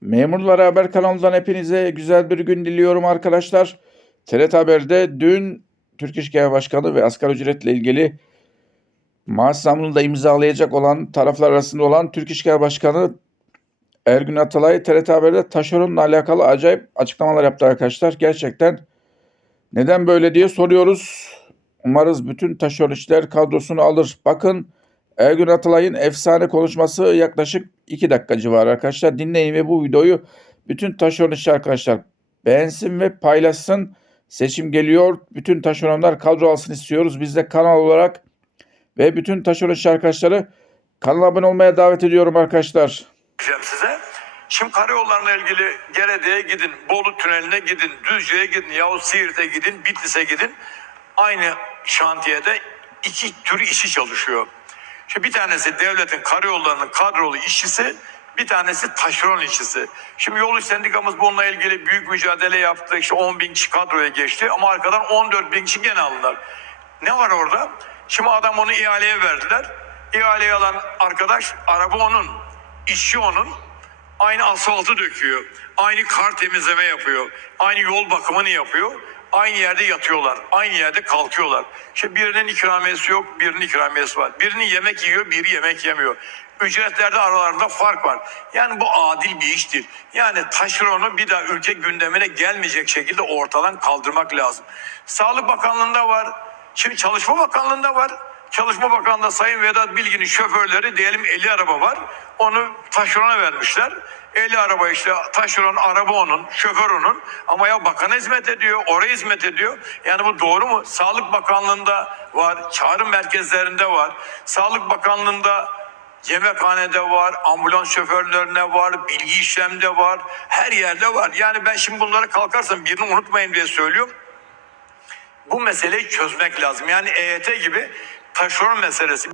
Memurlar Haber kanalından hepinize güzel bir gün diliyorum arkadaşlar. TRT Haber'de dün Türk İş Genel Başkanı ve asgari ücretle ilgili maaş zammını da imzalayacak olan taraflar arasında olan Türk İş Genel Başkanı Ergün Atalay TRT Haber'de taşeronla alakalı acayip açıklamalar yaptı arkadaşlar. Gerçekten neden böyle diye soruyoruz. Umarız bütün taşeron işler kadrosunu alır. Bakın Ergün Atalay'ın efsane konuşması yaklaşık 2 dakika civarı arkadaşlar. Dinleyin ve bu videoyu bütün taşeron işçi arkadaşlar beğensin ve paylaşsın. Seçim geliyor. Bütün taşeronlar kadro alsın istiyoruz. Biz de kanal olarak ve bütün taşeron işçi arkadaşları kanala abone olmaya davet ediyorum arkadaşlar. size. Şimdi karayollarına ilgili Gerede'ye gidin, Bolu Tüneli'ne gidin, Düzce'ye gidin yahut Siirt'e gidin, Bitlis'e gidin. Aynı şantiyede iki tür işi çalışıyor. Şimdi bir tanesi devletin karayollarının kadrolu işçisi, bir tanesi taşeron işçisi. Şimdi yol iş sendikamız bununla ilgili büyük mücadele yaptı. İşte 10 bin kişi kadroya geçti ama arkadan 14 bin kişi gene aldılar. Ne var orada? Şimdi adam onu ihaleye verdiler. İhaleyi alan arkadaş araba onun, işçi onun. Aynı asfaltı döküyor. Aynı kar temizleme yapıyor. Aynı yol bakımını yapıyor. Aynı yerde yatıyorlar. Aynı yerde kalkıyorlar. İşte birinin ikramiyesi yok, birinin ikramiyesi var. Birinin yemek yiyor, biri yemek yemiyor. Ücretlerde aralarında fark var. Yani bu adil bir iştir. Yani taşeronu bir daha ülke gündemine gelmeyecek şekilde ortadan kaldırmak lazım. Sağlık Bakanlığı'nda var. Şimdi Çalışma Bakanlığı'nda var. Çalışma Bakanlığı'nda Sayın Vedat Bilgin'in şoförleri diyelim 50 araba var. Onu taşerona vermişler. 50 araba işte taşeron araba onun, şoför onun. Ama ya bakana hizmet ediyor, oraya hizmet ediyor. Yani bu doğru mu? Sağlık Bakanlığı'nda var, çağrı merkezlerinde var. Sağlık Bakanlığı'nda yemekhanede var, ambulans şoförlerine var, bilgi işlemde var. Her yerde var. Yani ben şimdi bunları kalkarsam birini unutmayın diye söylüyorum bu meseleyi çözmek lazım. Yani EYT gibi taşeron meselesi.